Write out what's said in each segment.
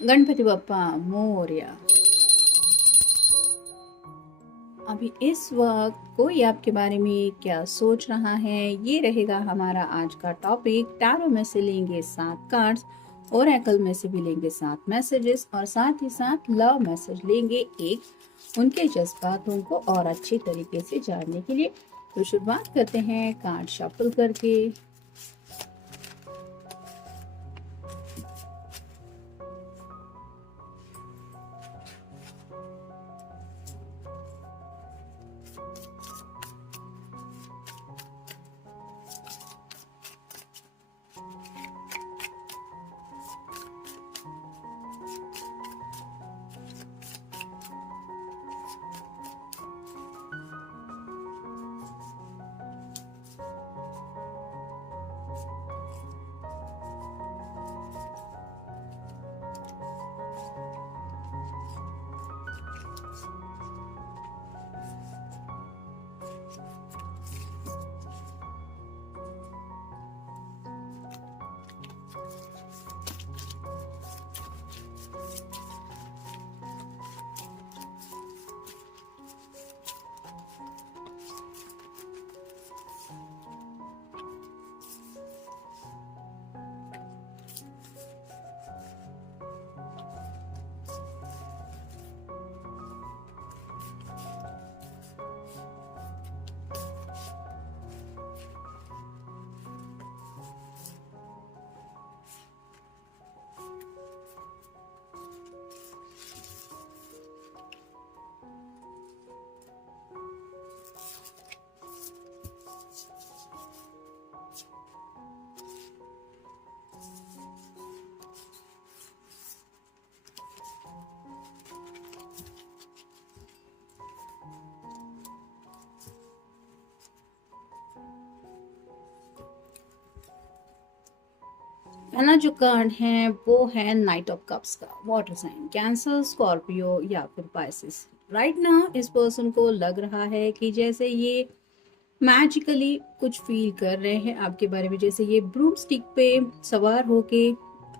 गणपति बप्पा मोरया। अभी इस वक्त कोई आपके बारे में क्या सोच रहा है, ये रहेगा हमारा आज का टॉपिक। टैरो में से लेंगे 7 कार्ड्स, ओरेकल में से भी लेंगे 7 मैसेजेस और साथ ही साथ लव मैसेज लेंगे एक, उनके जज्बातों को और अच्छे तरीके से जानने के लिए। तो शुरुआत करते हैं कार्ड शफल करके। पहला जो कार्ड है वो है नाइट ऑफ कप्स का। वाटर साइन कैंसर, स्कॉर्पियो या फिर पाइसिस। राइट नाउ इस पर्सन को लग रहा है कि जैसे ये मैजिकली कुछ फील कर रहे हैं आपके बारे में, जैसे ये ब्रूम स्टिक पे सवार होके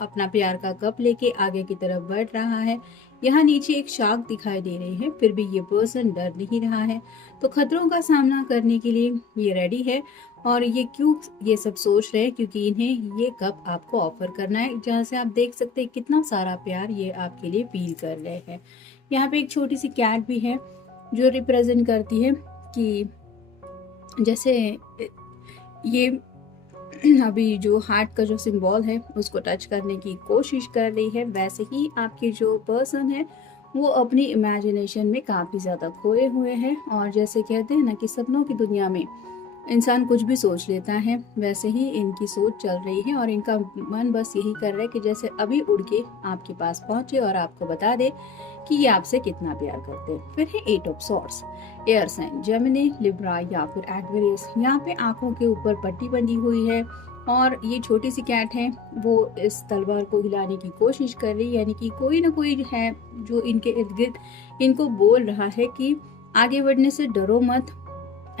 अपना प्यार का कप लेके आगे की तरफ बढ़ रहा है। यहाँ नीचे एक शार्क दिखाई दे रही है, फिर भी ये पर्सन डर नहीं रहा है। तो खतरों का सामना करने के लिए ये रेडी है। और ये क्यों ये सब सोच रहे हैं, क्योंकि इन्हें ये कप आपको ऑफर करना है, जहाँ से आप देख सकते हैं कितना सारा प्यार ये आपके लिए फील कर रहे हैं। यहाँ पे एक छोटी सी कैट भी है जो रिप्रेजेंट करती है कि जैसे ये अभी जो हार्ट का जो सिंबल है उसको टच करने की कोशिश कर रही है, वैसे ही आपके जो पर्सन है वो अपनी इमेजिनेशन में काफ़ी ज़्यादा खोए हुए हैं। और जैसे कहते हैं ना कि सपनों की दुनिया में इंसान कुछ भी सोच लेता है, वैसे ही इनकी सोच चल रही है और इनका मन बस यही कर रहा है कि जैसे अभी उड़ के आपके पास पहुंचे और आपको बता दे कि ये आपसे कितना प्यार करते हैं। फिर है 8 of swords, air sign Gemini, Libra या फिर एक्वेरियस। यहाँ पे आंखों के ऊपर पट्टी बंधी हुई है और ये छोटी सी कैट है, वो इस तलवार को हिलाने की कोशिश कर रही है, यानी कि कोई ना कोई है जो इनके इर्द गिर्द इनको बोल रहा है कि आगे बढ़ने से डरो मत।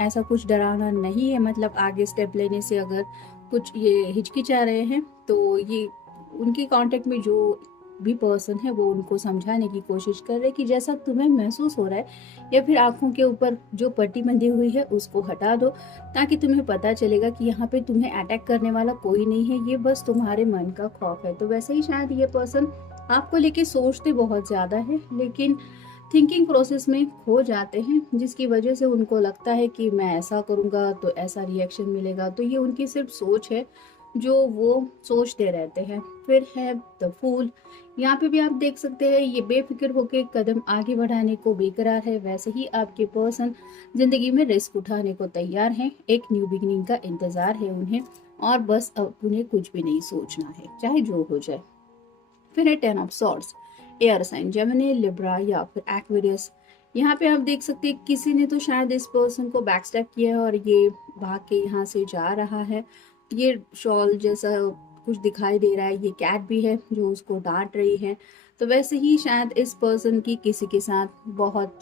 ऐसा कुछ डरावना नहीं है, मतलब आगे स्टेप लेने से अगर कुछ ये हिचकिचा रहे हैं तो ये उनके कांटेक्ट में जो भी पर्सन है वो उनको समझाने की कोशिश कर रहे हैं कि जैसा तुम्हें महसूस हो रहा है या फिर आंखों के ऊपर जो पट्टी बंधी हुई है उसको हटा दो, ताकि तुम्हें पता चलेगा कि यहाँ पे तुम्हें अटैक करने वाला कोई नहीं है, ये बस तुम्हारे मन का खौफ है। तो वैसे ही शायद ये पर्सन आपको लेके सोचते बहुत ज्यादा है, लेकिन थिंकिंग प्रोसेस में खो जाते हैं, जिसकी वजह से उनको लगता है कि मैं ऐसा करूँगा तो ऐसा रिएक्शन मिलेगा। तो ये उनकी सिर्फ सोच है जो वो सोचते रहते हैं। फिर है द फूल। यहाँ पे भी आप देख सकते हैं ये बेफिक्र होके कदम आगे बढ़ाने को बेकरार है, वैसे ही आपके पर्सन जिंदगी में रिस्क उठाने को तैयार हैं। एक न्यू बिगिनिंग का इंतजार है उन्हें और बस अब उन्हें कुछ भी नहीं सोचना है, चाहे जो हो जाए। फिर है 10 of swords, air sign Gemini, Libra या फिर एक्वेरियस। यहाँ पे आप देख सकते हैं किसी ने तो शायद इस पर्सन को बैक स्टेप किया है और ये भाग के यहाँ से जा रहा है। ये शॉल जैसा कुछ दिखाई दे रहा है, ये कैट भी है जो उसको डांट रही है। तो वैसे ही शायद इस पर्सन की किसी के साथ बहुत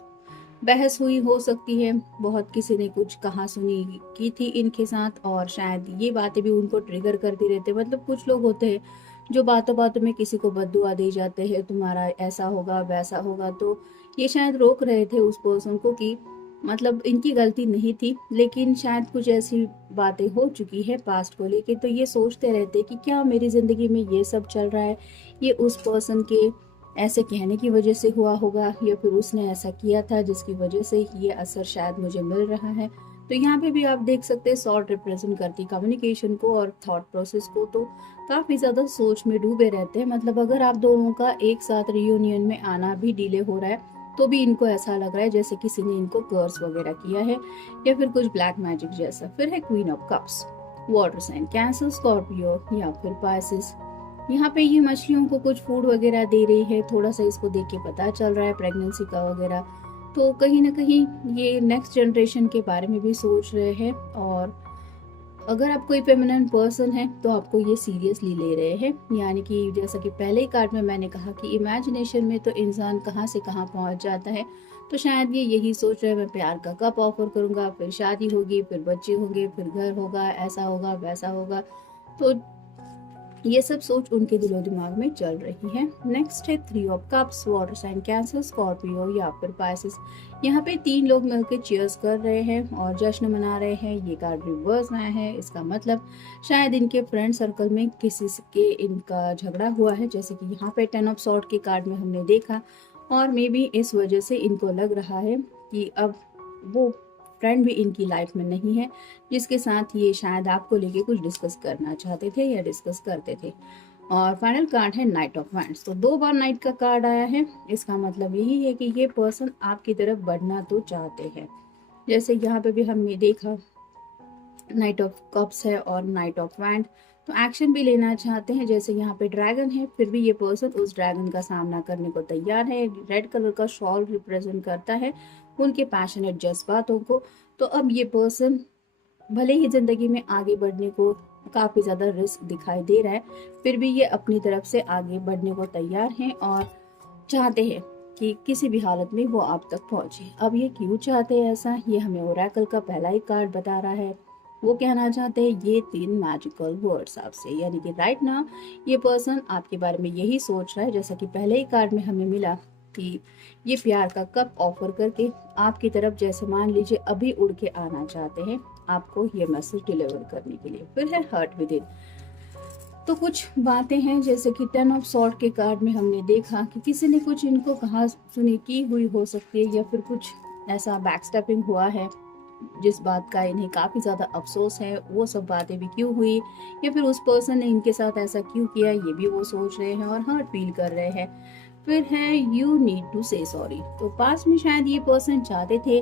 बहस हुई हो सकती है, बहुत किसी ने कुछ कहा सुनी की थी इनके साथ और शायद ये बातें भी उनको ट्रिगर करती रहते हैं। मतलब कुछ लोग होते हैं जो बातों बातों में किसी को बद्दुआ दे जाते हैं, तुम्हारा ऐसा होगा वैसा होगा। तो ये शायद रोक रहे थे उस पर्सन को कि मतलब इनकी गलती नहीं थी, लेकिन शायद कुछ ऐसी बातें हो चुकी है पास्ट को लेके, तो ये सोचते रहते कि क्या मेरी ज़िंदगी में ये सब चल रहा है, ये उस पर्सन के ऐसे कहने की वजह से हुआ होगा, या फिर उसने ऐसा किया था जिसकी वजह से ये असर शायद मुझे मिल रहा है। तो यहाँ पे भी आप देख सकते हैं सॉर्ट रिप्रेजेंट करती कम्युनिकेशन को और थॉट प्रोसेस को। तो काफ़ी ज़्यादा सोच में डूबे रहते हैं। मतलब अगर आप दोनों का एक साथ रियूनियन में आना भी डिले हो रहा है, तो भी इनको ऐसा लग रहा है जैसे किसी ने इनको कर्स वगैरह किया है, या फिर कुछ ब्लैक मैजिक जैसा। फिर है queen of cups, water sign, cancer, Scorpio या फिर पाइसेस। यहाँ पे ये मछलियों को कुछ फूड वगैरह दे रही है, थोड़ा सा इसको देख के पता चल रहा है प्रेगनेंसी का वगैरह। तो कहीं ना कहीं ये नेक्स्ट जनरेशन के बारे में भी सोच रहे हैं, और अगर आप कोई फेमिनिन पर्सन है तो आपको ये सीरियसली ले रहे हैं। यानी कि जैसा कि पहले ही कार्ड में मैंने कहा कि इमेजिनेशन में तो इंसान कहाँ से कहाँ पहुँच जाता है। तो शायद ये यही सोच रहे हैं, मैं प्यार का कप ऑफर करूँगा, फिर शादी होगी, फिर बच्चे होंगे, फिर घर होगा, ऐसा होगा वैसा होगा। तो ये सब सोच उनके दिलो दिमाग में चल रही है। नेक्स्ट है three of cups, water sign, cancer, Scorpio या फिर पाइसेस। यहाँ पे 3 लोग मिलकर चीयर्स कर रहे हैं और जश्न मना रहे हैं। ये कार्ड रिवर्स आया है, इसका मतलब शायद इनके फ्रेंड सर्कल में किसी के इनका झगड़ा हुआ है, जैसे कि यहाँ पे 10 ऑफ सॉर्ड के कार्ड में हमने देखा। और मे बी इस वजह से इनको लग रहा है कि अब वो फ्रेंड भी इनकी लाइफ में नहीं है जिसके साथ ये शायद आपको लेके कुछ डिस्कस करना चाहते थे या डिस्कस करते थे। और फाइनल कार्ड है नाइट ऑफ वैंड्स। तो 2 बार नाइट का कार्ड आया है, इसका मतलब यही है कि ये पर्सन आपकी तरफ बढ़ना तो चाहते हैं। जैसे यहाँ पे भी हमने देखा नाइट ऑफ कप्स है और नाइट ऑफ वैंड, तो एक्शन भी लेना चाहते हैं। जैसे यहाँ पे ड्रैगन है, फिर भी ये पर्सन उस ड्रैगन का सामना करने को तैयार है। रेड कलर का शॉल रिप्रेजेंट करता है उनके पैशनेट जज्बातों को। तो अब ये पर्सन भले ही जिंदगी में आगे बढ़ने को काफी ज्यादा रिस्क दिखाई दे रहा है, फिर भी ये अपनी तरफ से आगे बढ़ने को तैयार हैं और चाहते हैं कि किसी भी हालत में वो आप तक पहुंचे। अब ये क्यों चाहते हैं ऐसा, ये हमें ओरेकल का पहला ही कार्ड बता रहा है। वो कहना चाहते हैं ये 3 मैजिकल वर्ड्स आपसे, यानी कि राइट नाउ ये पर्सन आपके बारे में यही सोच रहा है, जैसा कि पहले ही कार्ड में हमें मिला कि ये प्यार का कप ऑफर करके आपकी तरफ, जैसे मान लीजिए अभी उड़ के आना चाहते हैं आपको ये मैसेज डिलीवर करने के लिए। फिर है हर्ट विद इन। तो कुछ बातें हैं जैसे कि 10 ऑफ सॉर्ड के कार्ड में हमने देखा कि किसी ने कुछ इनको कहा सुनी की हुई हो सकती है, या फिर कुछ ऐसा बैकस्टेपिंग हुआ है जिस बात का इन्हें काफ़ी ज़्यादा अफसोस है। वो सब बातें भी क्यों हुई, या फिर उस पर्सन ने इनके साथ ऐसा क्यों किया, ये भी वो सोच रहे हैं और हर्ट फील कर रहे हैं। फिर है यू नीड टू से सॉरी। तो पास में शायद ये पर्सन चाहते थे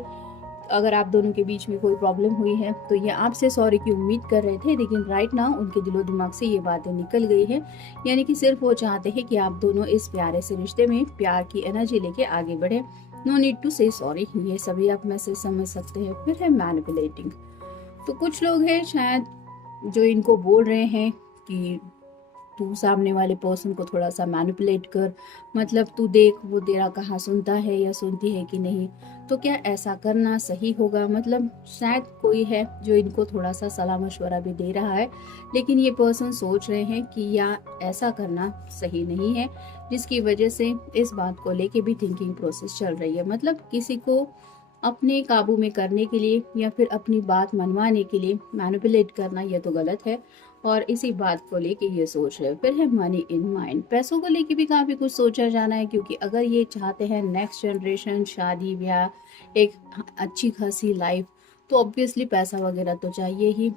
अगर आप दोनों के बीच में कोई प्रॉब्लम हुई है तो ये आपसे सॉरी की उम्मीद कर रहे थे, लेकिन राइट नाउ उनके दिलो दिमाग से ये बातें निकल गई है। यानी कि सिर्फ वो चाहते हैं कि आप दोनों इस प्यारे से रिश्ते में प्यार की एनर्जी लेके आगे बढ़े। नो नीड टू से सॉरी, ये सभी आप मैसेज समझ सकते हैं। फिर है मैनिपुलेटिंग। तो कुछ लोग हैं शायद जो इनको बोल रहे हैं कि तू सामने वाले पर्सन को थोड़ा सा मैनिपुलेट कर, मतलब तू देख वो तेरा कहाँ सुनता है या सुनती है कि नहीं। तो क्या ऐसा करना सही होगा, मतलब शायद कोई है जो इनको थोड़ा सा सलाह मशवरा भी दे रहा है, लेकिन ये पर्सन सोच रहे हैं कि या ऐसा करना सही नहीं है, जिसकी वजह से इस बात को लेके भी थिंकिंग प्रोसेस चल रही है। मतलब किसी को अपने काबू में करने के लिए या फिर अपनी बात मनवाने के लिए मैनिपुलेट करना, यह तो गलत है, और इसी बात को लेके ये सोच रहे हैं। फिर है मनी इन माइंड। पैसों को लेके भी काफ़ी कुछ सोचा जाना है, क्योंकि अगर ये चाहते हैं नेक्स्ट जनरेशन, शादी ब्याह, एक अच्छी खासी लाइफ, तो ऑब्वियसली पैसा वगैरह तो चाहिए ही।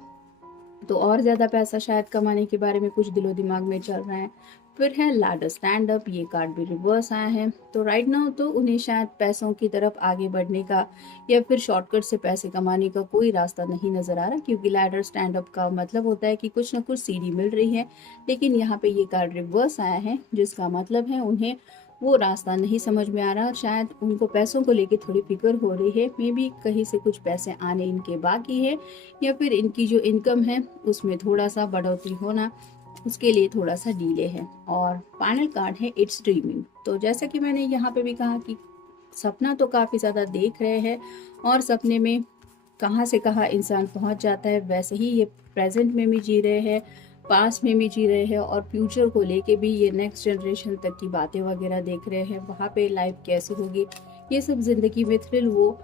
तो और ज़्यादा पैसा शायद कमाने के बारे में कुछ दिलो दिमाग में चल रहा है। फिर है लैडर स्टैंड अप, ये कार्ड भी रिवर्स आया है। तो राइट नाउ तो उन्हें शायद पैसों की तरफ आगे बढ़ने का या फिर शॉर्टकट से पैसे कमाने का कोई रास्ता नहीं नज़र आ रहा, क्योंकि लैडर स्टैंड अप का मतलब होता है कि कुछ ना कुछ सीढ़ी मिल रही है। लेकिन यहाँ पे ये कार्ड रिवर्स आया है, जिसका मतलब है उन्हें वो रास्ता नहीं समझ में आ रहा। शायद उनको पैसों को लेके थोड़ी फिक्र हो रही है, मे बी कहीं से कुछ पैसे आने इनके बाकी है, या फिर इनकी जो इनकम है उसमें थोड़ा सा बढ़ोतरी होना, उसके लिए थोड़ा सा डीले है। और फाइनल कार्ड है इट्स ड्रीमिंग। तो जैसा कि मैंने यहाँ पे भी कहा कि सपना तो काफ़ी ज़्यादा देख रहे हैं, और सपने में कहाँ से कहाँ इंसान पहुँच जाता है, वैसे ही ये प्रेजेंट में भी जी रहे हैं। पास में भी जी रहे हैं और फ्यूचर को लेके भी ये नेक्स्ट जनरेशन तक की बातें वगैरह देख रहे हैं, वहाँ पे लाइफ कैसी होगी, ये सब जिंदगी में थ्रिल वो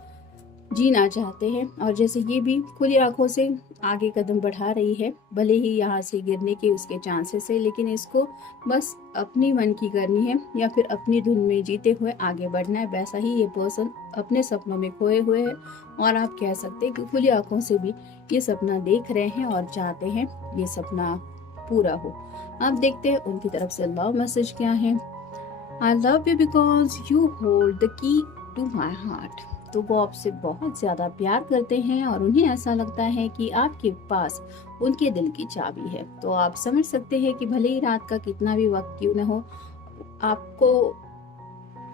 जीना चाहते हैं। और जैसे ये भी खुली आंखों से आगे कदम बढ़ा रही है, भले ही यहाँ से गिरने के उसके चांसेस है, लेकिन इसको बस अपनी मन की करनी है या फिर अपनी धुन में जीते हुए आगे बढ़ना है। वैसा ही ये पर्सन अपने सपनों में खोए हुए है और आप कह सकते हैं कि खुली आंखों से भी ये सपना देख रहे हैं और चाहते हैं ये सपना पूरा हो। अब देखते हैं उनकी तरफ से लव मैसेज क्या है। I love you because you hold the key to my heart. तो वो आपसे बहुत ज़्यादा प्यार करते हैं और उन्हें ऐसा लगता है कि आपके पास उनके दिल की चाबी है। तो आप समझ सकते हैं कि भले ही रात का कितना भी वक्त क्यों न हो, आपको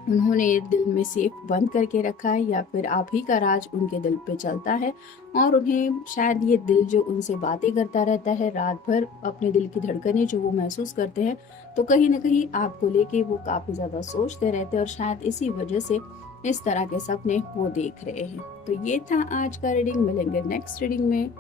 उन्होंने दिल में सेफ बंद करके रखा है या फिर आप ही का राज उनके दिल पे चलता है। और उन्हें शायद ये दिल जो उनसे बातें करता रहता है रात भर, अपने दिल की धड़कनें जो वो महसूस करते हैं, तो कहीं ना कहीं आपको लेके वो काफ़ी ज़्यादा सोचते रहते हैं और शायद इसी वजह से इस तरह के सपने वो देख रहे हैं। तो ये था आज का रीडिंग, मिलेंगे नेक्स्ट रीडिंग में।